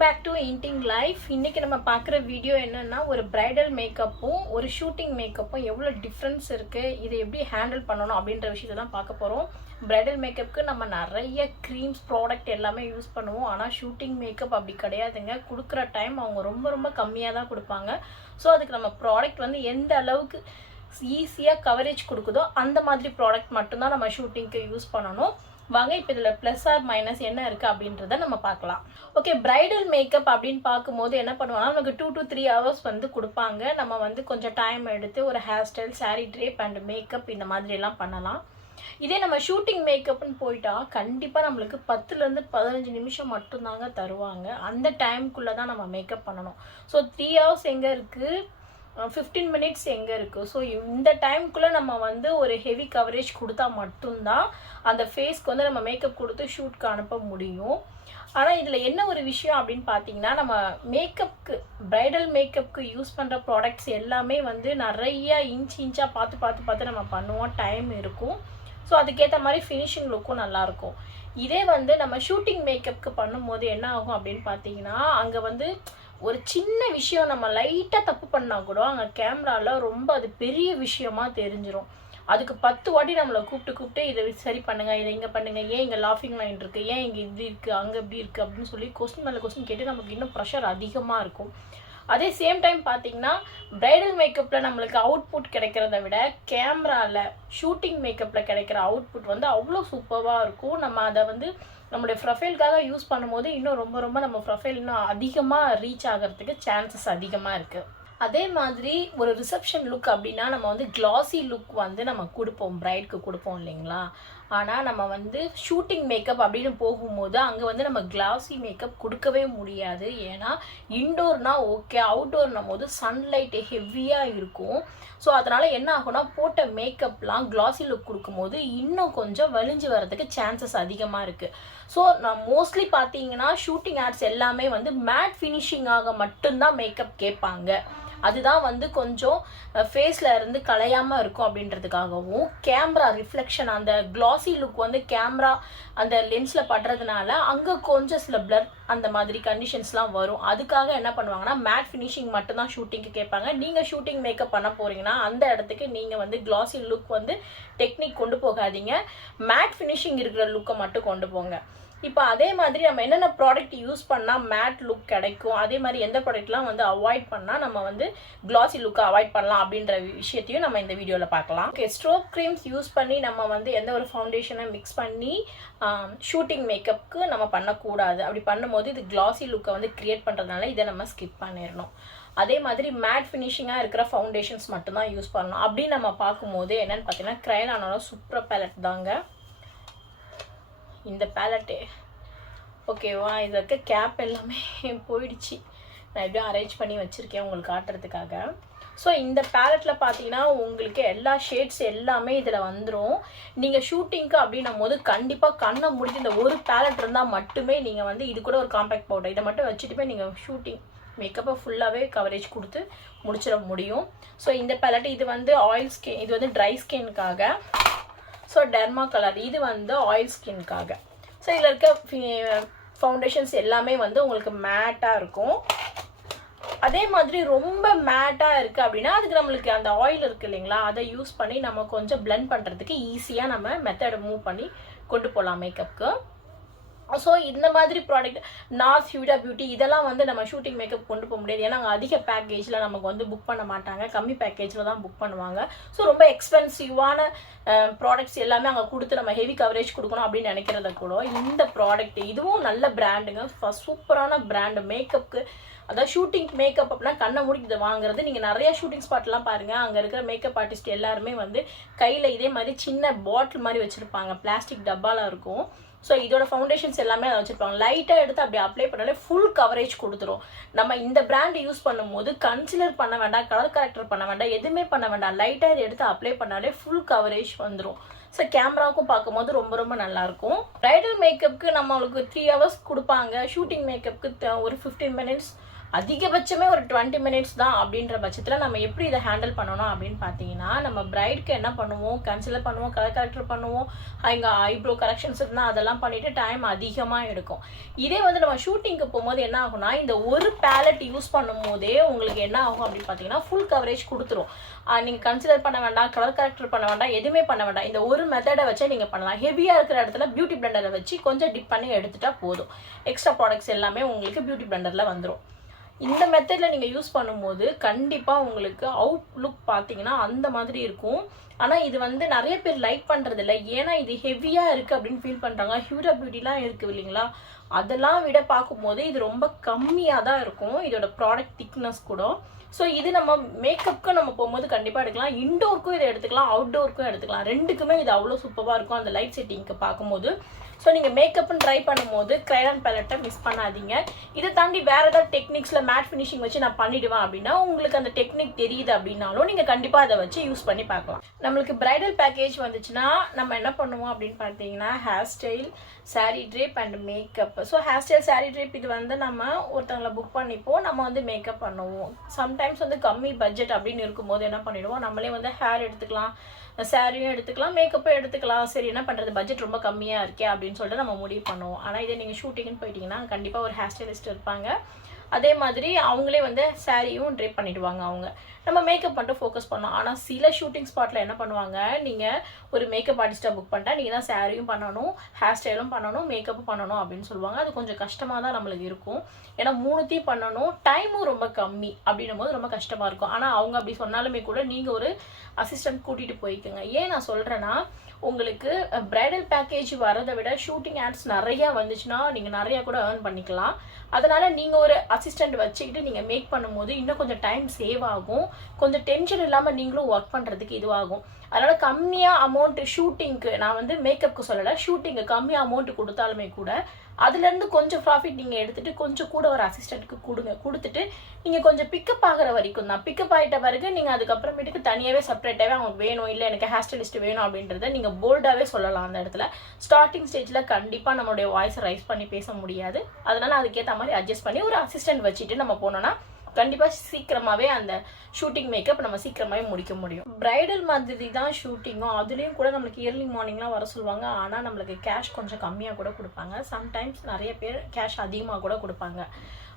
Back to இன்டிங் life இன்றைக்கி நம்ம பார்க்குற வீடியோ என்னென்னா ஒரு ப்ரைடல் மேக்கப்பும் ஒரு ஷூட்டிங் மேக்கப்பும் எவ்வளோ டிஃப்ரென்ஸ் இருக்குது இதை எப்படி ஹேண்டில் பண்ணணும் அப்படின்ற விஷயத்தை தான் பார்க்க போகிறோம் ப்ரைடல் மேக்கப்புக்கு நம்ம நிறைய க்ரீம்ஸ் ப்ராடக்ட் எல்லாமே யூஸ் பண்ணுவோம். ஆனால் ஷூட்டிங் மேக்கப் அப்படி கிடையாதுங்க. கொடுக்குற டைம் அவங்க ரொம்ப ரொம்ப கம்மியாக தான் கொடுப்பாங்க. ஸோ அதுக்கு நம்ம ப்ராடக்ட் வந்து எந்த அளவுக்கு ஈஸியாக கவரேஜ் கொடுக்குதோ அந்த மாதிரி ப்ராடக்ட் மட்டும்தான் நம்ம ஷூட்டிங்க்கு யூஸ் பண்ணணும். வாங்க இப்போ இதில் ப்ளஸ் ஆர் மைனஸ் என்ன இருக்குது அப்படின்றத நம்ம பார்க்கலாம். ஓகே பிரைடல் மேக்கப் அப்படின்னு பார்க்கும்போது என்ன பண்ணுவாங்கன்னா நமக்கு டூ டு த்ரீ ஹவர்ஸ் வந்து கொடுப்பாங்க. நம்ம வந்து கொஞ்சம் டைம் எடுத்து ஒரு hair style saree drape and makeup இந்த மாதிரி எல்லாம் பண்ணலாம். இதே நம்ம ஷூட்டிங் மேக்கப்னு போயிட்டா கண்டிப்பாக நம்மளுக்கு பத்துலேருந்து பதினஞ்சு நிமிஷம் மட்டும்தாங்க தருவாங்க. அந்த டைம்குள்ளே தான் நம்ம மேக்கப் பண்ணணும். ஸோ த்ரீ ஹவர்ஸ் எங்கே இருக்குது ஃபிஃப்டீன் மினிட்ஸ் எங்கே இருக்குது ஸோ இந்த டைம்குள்ளே நம்ம வந்து ஒரு ஹெவி கவரேஜ் கொடுத்தா மட்டும்தான் அந்த ஃபேஸ்க்கு வந்து நம்ம மேக்கப் கொடுத்து ஷூட்க்கு அனுப்ப முடியும். ஆனால் இதில் என்ன ஒரு விஷயம் அப்படின்னு பார்த்தீங்கன்னா நம்ம மேக்கப்புக்கு ப்ரைடல் மேக்கப்புக்கு யூஸ் பண்ணுற ப்ராடக்ட்ஸ் எல்லாமே வந்து நிறைய இன்ச் இன்ச்சாக பார்த்து பார்த்து பார்த்து நம்ம பண்ணுவோம். டைம் இருக்கும். ஸோ அதுக்கேற்ற மாதிரி ஃபினிஷிங் லுக்கும் நல்லாயிருக்கும் இதே வந்து நம்ம ஷூட்டிங் மேக்கப்புக்கு பண்ணும்போது என்ன ஆகும் அப்படின்னு பார்த்தீங்கன்னா அங்கே வந்து ஒரு சின்ன விஷயம் நம்ம லைட்டாக தப்பு பண்ணால் கூட அங்கே கேமராவில் ரொம்ப அது பெரிய விஷயமா தெரிஞ்சிடும் அதுக்கு பத்து வாட்டி நம்மளை கூப்பிட்டு கூப்பிட்டு இதை சரி பண்ணுங்க இதை இங்கே பண்ணுங்க ஏன் இங்கே லாஃபிங் லைன் இருக்குது ஏன் இங்கே இப்படி இருக்குது அங்கே இப்படி இருக்குது அப்படின்னு சொல்லி கொஸ்டின் மேலே கொஸ்டின் கேட்டு நமக்கு இன்னும் ப்ரெஷர் அதிகமாக இருக்கும். அதே சேம் டைம் பார்த்தீங்கன்னா பிரைடல் மேக்கப்பில் நம்மளுக்கு அவுட்புட் கிடைக்கிறத விட கேமராவில் ஷூட்டிங் மேக்கப்பில் கிடைக்கிற அவுட்புட் வந்து அவ்வளோ சூப்பராக இருக்கும். நம்ம அதை வந்து நம்மளுடைய ப்ரொஃபைலுக்காக யூஸ் பண்ணும்போது இன்னும் ரொம்ப ரொம்ப நம்ம ப்ரொஃபைல் இன்னும் அதிகமாக ரீச் ஆகிறதுக்கு சான்சஸ் அதிகமாக இருக்குது அதே மாதிரி ஒரு ரிசப்ஷன் லுக் அப்படின்னா நம்ம வந்து கிளாசி லுக் வந்து நம்ம கொடுப்போம் பிரைட்க்கு கொடுப்போம் இல்லைங்களா? ஆனால் நம்ம வந்து ஷூட்டிங் மேக்கப் அப்படின்னு போகும்போது அங்கே வந்து நம்ம கிளாஸி மேக்கப் கொடுக்கவே முடியாது. ஏன்னா இன்டோர்னா ஓகே அவுட்டோர்னும் போது சன்லைட் ஹெவியாக இருக்கும். ஸோ அதனால் என்ன ஆகும்னா போட்ட மேக்கப்லாம் கிளாஸி லுக் கொடுக்கும்போது இன்னும் கொஞ்சம் வலிஞ்சு வரதுக்கு சான்சஸ் அதிகமாக இருக்குது ஸோ நான் மோஸ்ட்லி பார்த்தீங்கன்னா ஷூட்டிங் ஆட்ஸ் எல்லாமே வந்து மேட் ஃபினிஷிங்காக மட்டும்தான் மேக்கப் கேட்பாங்க. அதுதான் வந்து கொஞ்சம் ஃபேஸில் இருந்து கலையாமல் இருக்கும் அப்படின்றதுக்காகவும் கேமரா ரிஃப்ளெக்ஷன் அந்த க்ளாஸி லுக் வந்து கேமரா அந்த லென்ஸில் படுறதுனால அங்கே கொஞ்சம் சில பிளர் அந்த மாதிரி கண்டிஷன்ஸ்லாம் வரும். அதுக்காக என்ன பண்ணுவாங்கன்னா மேட் ஃபினிஷிங் மட்டும்தான் ஷூட்டிங்க்கு கேட்பாங்க. நீங்கள் ஷூட்டிங் மேக்கப் பண்ண போகிறீங்கன்னா அந்த இடத்துக்கு நீங்கள் வந்து க்ளாஸி லுக் வந்து டெக்னிக் கொண்டு போகாதீங்க. மேட் ஃபினிஷிங் இருக்கிற லுக்கை மட்டும் கொண்டு போங்க. இப்போ அதே மாதிரி நம்ம என்னென்ன ப்ராடக்ட் யூஸ் பண்ணால் மேட் லுக் கிடைக்கும் அதே மாதிரி எந்த ப்ராடக்ட்லாம் வந்து அவாய்ட் பண்ணால் நம்ம வந்து க்ளாஸி லுக்கை அவாய்ட் பண்ணலாம் அப்படின்ற விஷயத்தையும் நம்ம இந்த வீடியோவில் பார்க்கலாம். ஓகே ஸ்ட்ரோக் க்ரீம்ஸ் யூஸ் பண்ணி நம்ம வந்து எந்த ஒரு ஃபவுண்டேஷனை மிக்ஸ் பண்ணி ஷூட்டிங் மேக்கப்புக்கு நம்ம பண்ணக்கூடாது. அப்படி பண்ணும்போது இது க்ளாஸி லுக்கை வந்து க்ரியேட் பண்ணுறதுனால இதை நம்ம ஸ்கிப் பண்ணிடணும் அதே மாதிரி மேட் ஃபினிஷிங்காக இருக்கிற ஃபவுண்டேஷன்ஸ் மட்டும்தான் யூஸ் பண்ணணும். அப்படின்னு நம்ம பார்க்கும்போது என்னென்னு பார்த்தீங்கன்னா க்ரைலானோட சூப்பர் பேலட் தாங்க. இந்த பேலட்டு ஓகேவா இது இருக்க கேப் எல்லாமே போயிடுச்சு. நான் எப்படியும் அரேஞ்ச் பண்ணி வச்சுருக்கேன் உங்களுக்கு காட்டுறதுக்காக. ஸோ இந்த பேலட்டில் பார்த்தீங்கன்னா உங்களுக்கு எல்லா ஷேட்ஸ் எல்லாமே இதில் வந்துடும் நீங்கள் ஷூட்டிங்க்கு அப்படின்னும் போது கண்டிப்பாக கண்ணை முடிஞ்சு இந்த ஒரு பேலட் இருந்தால் மட்டுமே நீங்கள் வந்து இது கூட ஒரு காம்பேக்ட் பவுடர் இதை மட்டும் வச்சுட்டுமே நீங்கள் ஷூட்டிங் மேக்கப்பை ஃபுல்லாகவே கவரேஜ் கொடுத்து முடிச்சிட முடியும். ஸோ இந்த பேலட் இது வந்து ஆயில் ஸ்கின் இது வந்து ட்ரை ஸ்கின்னுக்காக ஸோ டெர்மா கலர். இது வந்து ஆயில் ஸ்கின்காக ஸோ இதில் இருக்க eh, ஃபவுண்டேஷன்ஸ் எல்லாமே வந்து உங்களுக்கு மேட்டாக இருக்கும். அதே மாதிரி ரொம்ப மேட்டாக இருக்குது அப்படின்னா அதுக்கு நம்மளுக்கு அந்த ஆயில் இருக்குது இல்லைங்களா? அதை யூஸ் பண்ணி நம்ம கொஞ்சம் பிளெண்ட் பண்ணுறதுக்கு ஈஸியாக நம்ம மெத்தடை மூவ் பண்ணி கொண்டு போகலாம் மேக்கப்புக்கு ஸோ இந்த மாதிரி ப்ராடக்ட் நார்த் ஹியூடா பியூட்டி இதெல்லாம் வந்து நம்ம ஷூட்டிங் மேக்கப் கொண்டு போக முடியாது. ஏன்னா அங்கே அதிக பேக்கேஜில் நமக்கு வந்து புக் பண்ண மாட்டாங்க. கம்மி பேக்கேஜில் தான் புக் பண்ணுவாங்க. ஸோ ரொம்ப எக்ஸ்பென்சிவான ப்ராடக்ட்ஸ் எல்லாமே அங்கே கொடுத்து நம்ம ஹெவி கவரேஜ் கொடுக்கணும் அப்படின்னு நினைக்கிறத கூட இந்த ப்ராடக்ட் இதுவும் நல்ல பிராண்டுங்க சூப்பரான பிராண்டு மேக்கப்புக்கு அதாவது ஷூட்டிங் மேக்கப் அப்படின்னா கண்ணை மூடி இதை வாங்குறது. நீங்கள் நிறைய ஷூட்டிங் ஸ்பாட்லாம் பாருங்கள் அங்கே இருக்கிற மேக்கப் ஆர்டிஸ்ட் எல்லாருமே வந்து கையில் இதே மாதிரி சின்ன பாட்டில் மாதிரி வச்சுருப்பாங்க. பிளாஸ்டிக் டப்பாலாம் இருக்கும். ஸோ இதோட ஃபவுண்டேஷன்ஸ் எல்லாமே அதை வச்சுருப்பாங்க. லைட்டாக எடுத்து அப்படி அப்ளை பண்ணாலே ஃபுல் கவரேஜ் கொடுத்துரும். நம்ம இந்த பிராண்ட் யூஸ் பண்ணும்போது கன்சிலர் பண்ண வேண்டாம் கலர் கரெக்டர் பண்ண வேண்டாம் எதுவுமே பண்ண வேண்டாம். லைட்டாக இதை எடுத்து அப்ளை பண்ணாலே ஃபுல் கவரேஜ் வந்துடும் ஸோ கேமராவுக்கும் பார்க்கும்போது ரொம்ப ரொம்ப நல்லாயிருக்கும். ப்ரைடல் மேக்கப்புக்கு நம்மளுக்கு த்ரீ ஹவர்ஸ் கொடுப்பாங்க. ஷூட்டிங் மேக்கப்புக்கு ஒரு ஃபிஃப்டீன் மினிட்ஸ் அதிகபட்சமே ஒரு டுவெண்ட்டி மினிட்ஸ் தான் அப்படின்ற பட்சத்தில் நம்ம எப்படி இதை ஹேண்டில் பண்ணணும் அப்படின்னு பார்த்தீங்கன்னா நம்ம பிரைட்க்கு என்ன பண்ணுவோம்? கன்சிலர் பண்ணுவோம்? கலர் கரெக்டர் பண்ணுவோம்? இங்கே ஐப்ரோ கரெக்ஷன்ஸ் இருந்தால் அதெல்லாம் பண்ணிட்டு டைம் அதிகமாக எடுக்கும். இதே வந்து நம்ம ஷூட்டிங்க்கு போகும்போது என்ன ஆகும்னா இந்த ஒரு பேலட் யூஸ் பண்ணும் போதே உங்களுக்கு என்ன ஆகும் அப்படின்னு பார்த்தீங்கன்னா ஃபுல் கவரேஜ் கொடுத்துரும். நீங்கள் கன்சிடர் பண்ண வேண்டாம் கலர் கரெக்டர் பண்ண வேண்டாம் எதுவுமே பண்ண வேண்டாம். இந்த ஒரு மெத்தடை வச்சே நீங்கள் பண்ணலாம். ஹெவியாக இருக்கிற இடத்துல பியூட்டி பிளண்டரை வச்சு கொஞ்சம் டிப் பண்ணி எடுத்துட்டா போதும். எக்ஸ்ட்ரா ப்ராடக்ட்ஸ் எல்லாமே உங்களுக்கு பியூட்டி பிளண்டரில் வந்துடும் இந்த மெத்தடில் நீங்கள் யூஸ் பண்ணும்போது கண்டிப்பாக உங்களுக்கு அவுட் லுக் பார்த்தீங்கன்னா அந்த மாதிரி இருக்கும். ஆனால் இது வந்து நிறைய பேர் லைக் பண்ணுறதில்ல ஏன்னா இது ஹெவியாக இருக்குது அப்படின்னு ஃபீல் பண்ணுறாங்க ஹியூரா பியூட்டிலாம் இருக்குது இல்லைங்களா? அதெல்லாம் விட பார்க்கும்போது இது ரொம்ப கம்மியாக தான் இருக்கும். இதோட ப்ராடக்ட் திக்னஸ் கூட. ஸோ இது நம்ம மேக்கப்புக்கும் நம்ம போகும்போது கண்டிப்பாக எடுக்கலாம். இன்டோருக்கும் இதை எடுத்துக்கலாம் அவுட்டோருக்கும் எடுத்துக்கலாம். ரெண்டுக்குமே இது அவ்வளோ சூப்பராக இருக்கும் அந்த லைட் செட்டிங்க்கு பார்க்கும்போது. ஸோ நீங்கள் மேக்கப்னு ட்ரை பண்ணும்போது க்ரைலான் பேலட்டை மிஸ் பண்ணாதீங்க. இதை தாண்டி வேறு ஏதாவது டெக்னிக்ஸில் மேட் ஃபினிஷிங் வச்சு நான் பண்ணிடுவேன் அப்படின்னா உங்களுக்கு அந்த டெக்னிக் தெரியுது அப்படின்னாலும் நீங்கள் கண்டிப்பாக அதை வச்சு யூஸ் பண்ணி பார்க்கலாம். நம்மளுக்கு ப்ரைடல் பேக்கேஜ் வந்துச்சுன்னா நம்ம என்ன பண்ணுவோம் அப்படின்னு பார்த்தீங்கன்னா hair style sari drape and makeup so hair style sari drape இது வந்து நம்ம ஒருத்தவங்களை புக் பண்ணிப்போம். நம்ம வந்து மேக்கப் பண்ணுவோம். சம்டைம்ஸ் வந்து கம்மி பட்ஜெட் அப்படின்னு இருக்கும்போது என்ன பண்ணிடுவோம்? நம்மளே வந்து ஹேர் எடுத்துக்கலாம். சாரியும் எடுத்துக்கலாம் மேக்கப்பும் எடுத்துக்கலாம். சரி என்ன பண்ணுறது பட்ஜெட் ரொம்ப கம்மியாக இருக்கே அப்படின்னு சொல்லிட்டு நம்ம முடிவு பண்ணுவோம். ஆனால் இதே நீங்கள் ஷூட்டிங்னு போயிட்டீங்கன்னா கண்டிப்பாக ஒரு ஹேர் ஸ்டைலிஸ்ட் இருப்பாங்க. அதே மாதிரி அவங்களே வந்து சாரியும் ட்ரேப் பண்ணிடுவாங்க அவங்க. நம்ம மேக்கப் மட்டும் ஃபோக்கஸ் பண்ணோம். ஆனால் சில ஷூட்டிங் ஸ்பாட்டில் என்ன பண்ணுவாங்க? நீங்கள் ஒரு மேக்கப் ஆர்டிஸ்ட்டாக புக் பண்ணிட்டா நீங்கள் தான் சாரியும் பண்ணணும் ஹேர் ஸ்டைலும் பண்ணணும் மேக்கப்பும் பண்ணணும் அப்படின்னு சொல்லுவாங்க. அது கொஞ்சம் கஷ்டமாக தான் நம்மளுக்கு இருக்கும். ஏன்னா மூணுத்தையும் பண்ணணும். டைமும் ரொம்ப கம்மி அப்படின்னும் போது ரொம்ப கஷ்டமாக இருக்கும். ஆனால் அவங்க அப்படி சொன்னாலுமே கூட நீங்கள் ஒரு அசிஸ்டன்ட் கூட்டிகிட்டு போய்க்குங்க. ஏன் நான் சொல்கிறேன்னா உங்களுக்கு பிரைடல் பேக்கேஜ் வரதை விட ஷூட்டிங் ஆட்ஸ் நிறையா வந்துச்சுன்னா நீங்கள் நிறையா கூட ஏர்ன் பண்ணிக்கலாம். அதனால் நீங்கள் ஒரு அசிஸ்டண்ட் வச்சுக்கிட்டு நீங்கள் மேக் பண்ணும்போது இன்னும் கொஞ்சம் டைம் சேவ் ஆகும். கொஞ்சம் டென்ஷன் இல்லாமல் நீங்களும் ஒர்க் பண்ணுறதுக்கு இதுவாகும். அதனால் கம்மியாக அமௌண்ட்டு ஷூட்டிங்க்கு நான் வந்து மேக்கப்புக்கு சொல்லலை ஷூட்டிங்கு கம்மியாக அமௌண்ட் கொடுத்தாலுமே கூட அதுலேருந்து கொஞ்சம் ப்ராஃபிட் நீங்கள் எடுத்துகிட்டு கொஞ்சம் கூட ஒரு அசிஸ்டண்ட்டுக்கு கொடுங்க. கொடுத்துட்டு நீங்கள் கொஞ்சம் பிக்கப் ஆகிற வரைக்கும் தான். பிக்கப் ஆகிட்ட பிறகு நீங்கள் அதுக்கப்புறமேட்டுக்கு தனியாகவே செப்பரேட்டாகவே அவங்க வேணும் இல்லை எனக்கு ஹேர் ஸ்டைலிஸ்ட் வேணும் அப்படின்றத நீங்கள் போல்டாகவே சொல்லலாம் அந்த இடத்துல. ஸ்டார்டிங் ஸ்டேஜில் கண்டிப்பாக நம்மளுடைய வாய்ஸை ரைஸ் பண்ணி பேச முடியாது. அதனால் அதுக்கேற்ற மாதிரி அட்ஜஸ்ட் பண்ணி ஒரு அசிஸ்டன்ட் வச்சுட்டு நம்ம போனோம்னா கண்டிப்பாக சீக்கிரமாகவே அந்த ஷூட்டிங் மேக்கப் நம்ம சீக்கிரமாகவே முடிக்க முடியும். பிரைடல் மாதிரி தான் ஷூட்டிங்கும் அதுலேயும் கூட நம்மளுக்கு இயர்லி மார்னிங்லாம் வர சொல்லுவாங்க. ஆனால் நம்மளுக்கு கேஷ் கொஞ்சம் கம்மியாக கூட கொடுப்பாங்க. சம்டைம்ஸ் நிறைய பேர் கேஷ் அதிகமாக கூட கொடுப்பாங்க.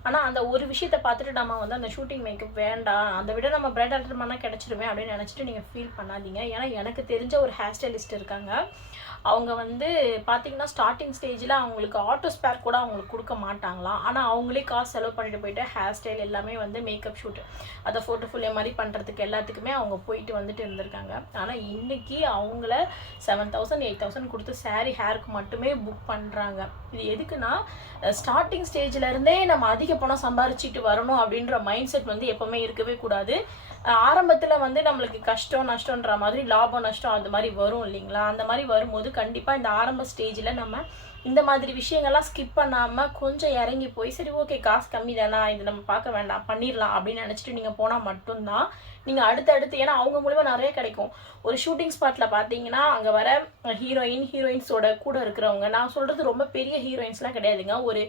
ஆனால் அந்த ஒரு விஷயத்தை பார்த்துட்டு நம்ம வந்து அந்த ஷூட்டிங் மேக்கப் வேண்டாம். அதை விட நம்ம பிரைட் ஆர்டர் பண்ணால் கிடச்சிருமே அப்படின்னு நினச்சிட்டு நீங்கள் ஃபீல் பண்ணாதீங்க. ஏன்னா எனக்கு தெரிஞ்ச ஒரு ஹேர் ஸ்டைலிஸ்ட் இருக்காங்க. அவங்க வந்து பார்த்தீங்கன்னா ஸ்டார்டிங் ஸ்டேஜில் அவங்களுக்கு ஆட்டோ ஸ்பேர் கூட அவங்களுக்கு கொடுக்க மாட்டாங்களாம். ஆனால் அவங்களே காசு செலவு பண்ணிட்டு போயிட்டு ஹேர் ஸ்டைல் எல்லாமே வந்து மேக்கப் ஷூட் அதை ஃபோட்டோ ஃபுல்லே மாதிரி பண்ணுறதுக்கு எல்லாத்துக்குமே அவங்க போயிட்டு வந்துட்டு இருந்திருக்காங்க. ஆனால் இன்னைக்கு அவங்கள செவன் தௌசண்ட் எயிட் தௌசண்ட் கொடுத்து சாரீ ஹேருக்கு மட்டுமே புக் பண்ணுறாங்க இது எதுக்குன்னா ஸ்டார்டிங் ஸ்டேஜ்லேருந்தே நம்ம அதிக பணம் சம்பாரிச்சிட்டு வரணும் அப்படின்ற மைண்ட் செட் வந்து எப்பவுமே இருக்கவே கூடாது. ஆரம்பத்தில் வந்து நம்மளுக்கு கஷ்டம் நஷ்டன்ற மாதிரி லாபம் நஷ்டம் அந்த மாதிரி வரும் இல்லைங்களா? அந்த மாதிரி வரும்போது கண்டிப்பாக இந்த ஆரம்ப ஸ்டேஜில் நம்ம இந்த மாதிரி விஷயங்கள்லாம் ஸ்கிப் பண்ணாமல் கொஞ்சம் இறங்கி போய் சரி ஓகே காசு கம்மி தானா இது நம்ம பார்க்க வேண்டாம் பண்ணிடலாம் அப்படின்னு நினச்சிட்டு நீங்கள் போனால் மட்டும்தான் நீங்கள் அடுத்தடுத்து ஏன்னா அவங்க மூலிமா நிறைய கிடைக்கும். ஒரு ஷூட்டிங் ஸ்பாட்டில் பார்த்தீங்கன்னா அங்கே வர ஹீரோயின் ஹீரோயின்ஸோட கூட இருக்கிறவங்க நான் சொல்கிறது ரொம்ப பெரிய ஹீரோயின்ஸ்லாம் கிடையாதுங்க. ஒரு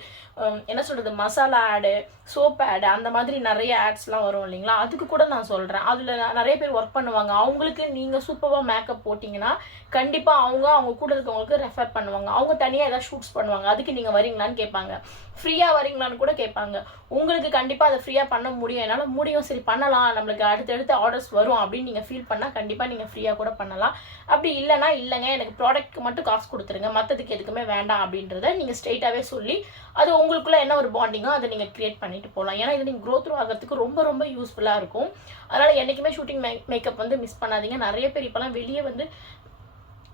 என்ன சொல்கிறது மசாலா ஆடு சோப் ஆடு அந்த மாதிரி நிறைய ஆட்ஸ்லாம் வரும் இல்லைங்களா? அதுக்கு கூட நான் சொல்கிறேன் அதில் நிறைய பேர் ஒர்க் பண்ணுவாங்க. அவங்களுக்கு நீங்கள் சூப்பராக மேக்கப் போட்டிங்கன்னா கண்டிப்பாக அவங்க அவங்க கூட இருக்கவங்களுக்கு ரெஃபர் பண்ணுவாங்க. அவங்க தனியாக ஏதாவது ஷூட்ஸ் பண்ணுவாங்க. அதுக்கு நீங்கள் வரீங்களான்னு கேட்பாங்க. ஃப்ரீயாக வரீங்களான்னு கூட கேட்பாங்க. உங்களுக்கு கண்டிப்பாக அதை ஃப்ரீயாக பண்ண முடியும். என்னால் முடியும். சரி பண்ணலாம். நம்மளுக்கு அடுத்தடுத்து ஆர்டர்ஸ் வரும் அப்படின்னு நீங்கள் ஃபீல் பண்ணால் கண்டிப்பாக நீங்கள் ஃப்ரீயாக கூட பண்ணலாம். அப்படி இல்லைனா இல்லைங்க. எனக்கு ப்ராடக்ட்க்கு மட்டும் காசு கொடுத்துருங்க. மற்றதுக்கு எதுக்குமே வேண்டாம் அப்படின்றத நீங்கள் ஸ்ட்ரெயிட்டாகவே சொல்லி அது உங்களுக்குள்ளே என்ன ஒரு பாண்டிங்கோ அதை நீங்கள் க்ரியேட் பண்ணிட்டு போகலாம் ஏன்னா இது நீங்கள் க்ரோத் ஆகிறதுக்கு ரொம்ப ரொம்ப யூஸ்ஃபுல்லாக இருக்கும். அதனால் என்றைக்குமே ஷூட்டிங் மேக்கப் வந்து மிஸ் பண்ணாதீங்க. நிறைய பேர் இப்போலாம் வெளியே வந்து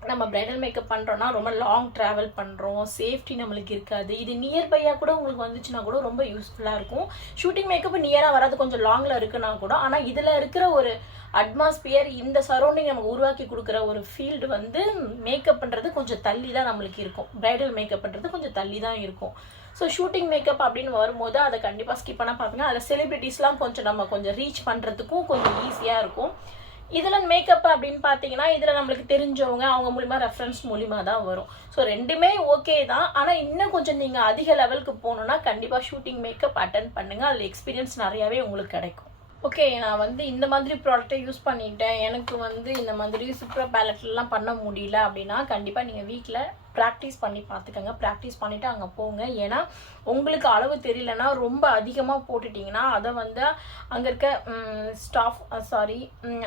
நம்ம பிரைடல் மேக்கப் பண்ணுறோன்னா ரொம்ப லாங் ட்ராவல் பண்ணுறோம் சேஃப்டி நம்மளுக்கு இருக்காது. இது நியர்பையாக கூட உங்களுக்கு வந்துச்சுன்னா கூட ரொம்ப யூஸ்ஃபுல்லாக இருக்கும். ஷூட்டிங் மேக்கப் நியராக வராது. கொஞ்சம் லாங்கில் இருக்குன்னா கூட. ஆனால் இதில் இருக்கிற ஒரு அட்மாஸ்பியர் இந்த சரௌண்டிங் நமக்கு உருவாக்கி கொடுக்குற ஒரு ஃபீல்டு வந்து மேக்கப் பண்ணுறது கொஞ்சம் தள்ளி தான் நம்மளுக்கு இருக்கும். பிரைடல் பண்ணுறது கொஞ்சம் தள்ளி தான் இருக்கும். ஸோ ஷூட்டிங் மேக்கப் அப்படின்னு வரும்போது அதை கண்டிப்பாக ஸ்கிப் பண்ண பார்ப்பீங்க அதில் செலிபிரிட்டிஸ்லாம் கொஞ்சம் நம்ம கொஞ்சம் ரீச் பண்ணுறதுக்கும் கொஞ்சம் ஈஸியாக இருக்கும். இதில் மேக்கப் அப்படின்னு பார்த்தீங்கன்னா இதில் நம்மளுக்கு தெரிஞ்சவங்க அவங்க மூலிமா ரெஃபரன்ஸ் மூலிமா தான் வரும். ஸோ ரெண்டுமே ஓகே தான். ஆனால் இன்னும் கொஞ்சம் நீங்கள் அதிக லெவலுக்கு போகணுன்னா கண்டிப்பாக ஷூட்டிங் மேக்கப் அட்டன் பண்ணுங்கள் அதில் எக்ஸ்பீரியன்ஸ் நிறையாவே உங்களுக்கு கிடைக்கும். ஓகே நான் வந்து இந்த மாதிரி ப்ராடக்ட்டை யூஸ் பண்ணிட்டேன். எனக்கு வந்து இந்த மாதிரி சுப்ரா பேலட்லாம் பண்ண முடியல அப்படின்னா கண்டிப்பாக நீங்கள் வீட்டில் ப்ராக்டிஸ் பண்ணி பார்த்துக்கோங்க ப்ராக்டிஸ் பண்ணிவிட்டு அங்கே போங்க. ஏன்னா உங்களுக்கு அளவு தெரியலனா ரொம்ப அதிகமாக போட்டுட்டிங்கன்னா அதை வந்து அங்கே இருக்க ஸ்டாஃப் சாரி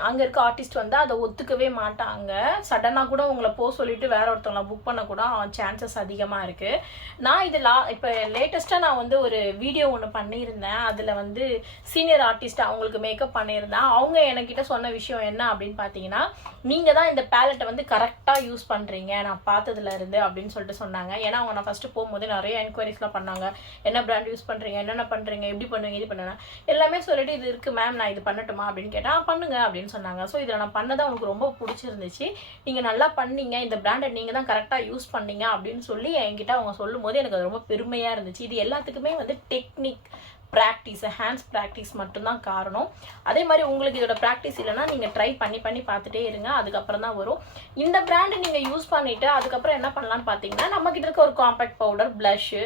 அங்கே இருக்க ஆர்டிஸ்ட் வந்து அதை ஒத்துக்கவே மாட்டாங்க. சடனாக கூட உங்களை போக சொல்லிட்டு வேற ஒருத்தவங்களை புக் பண்ண கூட சான்சஸ் அதிகமாக இருக்குது நான் இது லா இப்போ லேட்டஸ்ட்டாக நான் வந்து ஒரு வீடியோ ஒன்று பண்ணியிருந்தேன். அதில் வந்து சீனியர் ஆர்டிஸ்ட் அவங்களுக்கு மேக்கப் பண்ணியிருந்தேன். அவங்க என்கிட்ட சொன்ன விஷயம் என்ன அப்படின்னு பார்த்தீங்கன்னா நீங்கள் தான் இந்த பேலட்டை வந்து கரெக்டாக யூஸ் பண்ணுறீங்க நான் பார்த்ததுல இருந்து அப்படின்னு சொல்லிட்டு சொன்னாங்க. ஏன்னா அவங்க நான் ஃபஸ்ட்டு போகும்போது நிறைய என்கொயரிஸ்லாம் பண்ணாங்க. என்ன பிராண்ட் யூஸ் பண்ணுறீங்க என்னென்ன பண்ணுறீங்க எப்படி பண்ணுவீங்க இது பண்ணுங்க எல்லாமே சொல்லிட்டு இது இருக்குது மேம் நான் இது பண்ணட்டுமா அப்படின்னு கேட்டால் பண்ணுங்க அப்படின்னு சொன்னாங்க. ஸோ இதில் நான் பண்ணதான் அவங்களுக்கு ரொம்ப பிடிச்சிருந்துச்சு. நீங்கள் நல்லா பண்ணீங்க இந்த பிராண்டை நீங்கள் தான் கரெக்டாக யூஸ் பண்ணீங்க அப்படின்னு சொல்லி என்கிட்ட அவங்க சொல்லும் போது எனக்கு அது ரொம்ப பெருமையாக இருந்துச்சு. இது எல்லாத்துக்குமே வந்து டெக்னிக் ப்ராக்டிஸ் ஹேண்ட்ஸ் ப்ராக்டிஸ் மட்டும்தான் காரணம். அதே மாதிரி உங்களுக்கு இதோட ப்ராக்டிஸ் இல்லைன்னா நீங்கள் ட்ரை பண்ணி பண்ணி பார்த்துட்டே இருங்க. அதுக்கப்புறம் தான் வரும். இந்த பிராண்டு நீங்கள் யூஸ் பண்ணிவிட்டு அதுக்கப்புறம் என்ன பண்ணலாம்னு பார்த்தீங்கன்னா நம்மக்கிட்ட இருக்க ஒரு காம்பேக்ட் பவுடர் ப்ளஷ்ஷு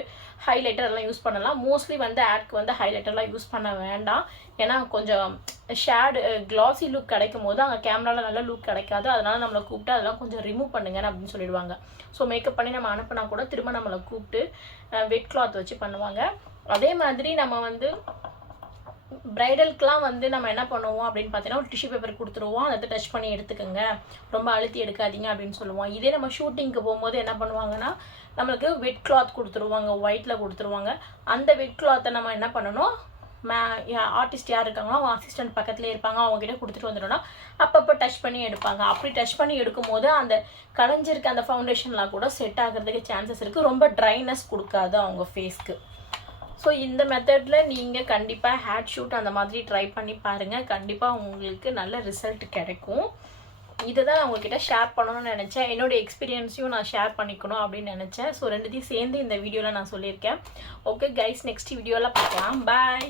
ஹைலைட்டர் எல்லாம் யூஸ் பண்ணலாம். மோஸ்ட்லி வந்து ஆட்க்கு வந்து ஹைலைட்டர்லாம் யூஸ் பண்ண வேண்டாம். ஏன்னா கொஞ்சம் ஷேடு க்ளாசி லுக் கிடைக்கும் போது அங்கே கேமராவில் நல்ல லுக் கிடைக்காது. அதனால் நம்மளை கூப்பிட்டு அதெல்லாம் கொஞ்சம் ரிமூவ் பண்ணுங்க அப்படின்னு சொல்லிடுவாங்க. ஸோ மேக்கப் பண்ணி நம்ம அனுப்புனா கூட திரும்ப நம்மளை கூப்பிட்டு வெட் கிளாத் வச்சு பண்ணுவாங்க. அதே மாதிரி நம்ம வந்து பிரைடலுக்குலாம் வந்து நம்ம என்ன பண்ணுவோம் அப்படின்னு பார்த்தீங்கன்னா ஒரு டிஷ்யூ பேப்பர் கொடுத்துருவோம். அதை டச் பண்ணி எடுத்துக்கோங்க. ரொம்ப அழுத்தி எடுக்காதீங்க அப்படின்னு சொல்லுவோம். இதே நம்ம ஷூட்டிங்க்கு போகும்போது என்ன பண்ணுவாங்கன்னா நம்மளுக்கு வெட் கிளாத் கொடுத்துருவாங்க. ஒயிட்டில் கொடுத்துருவாங்க. அந்த வெட் கிளாத்தை நம்ம என்ன பண்ணணும்? மே ஆர்டிஸ்ட் யார் இருக்காங்களோ அவங்க அசிஸ்டன்ட் பக்கத்துலேயே இருப்பாங்க. அவங்க கிட்ட கொடுத்துட்டு வந்துட்டோம்னா அப்பப்போ டச் பண்ணி எடுப்பாங்க. அப்படி டச் பண்ணி எடுக்கும்போது அந்த கலைஞ்சிருக்க அந்த ஃபவுண்டேஷன்லாம் கூட செட் ஆகிறதுக்கு சான்சஸ் இருக்குது ரொம்ப ட்ரைனஸ் கொடுக்காது அவங்க ஃபேஸ்க்கு ஸோ இந்த மெத்தடில் நீங்கள் கண்டிப்பாக ஹேட் ஷூட் அந்த மாதிரி ட்ரை பண்ணி பாருங்கள் கண்டிப்பாக உங்களுக்கு நல்ல ரிசல்ட் கிடைக்கும். இதை தான் உங்ககிட்ட ஷேர் பண்ணணும்னு நினச்சேன். என்னோட எக்ஸ்பீரியன்ஸையும் நான் ஷேர் பண்ணிக்கணும் அப்படின்னு நினச்சேன். ஸோ ரெண்டுத்தையும் சேர்ந்து இந்த வீடியோவில் நான் சொல்லியிருக்கேன். ஓகே கைஸ் நெக்ஸ்ட் வீடியோவில் பார்க்கலாம். பாய்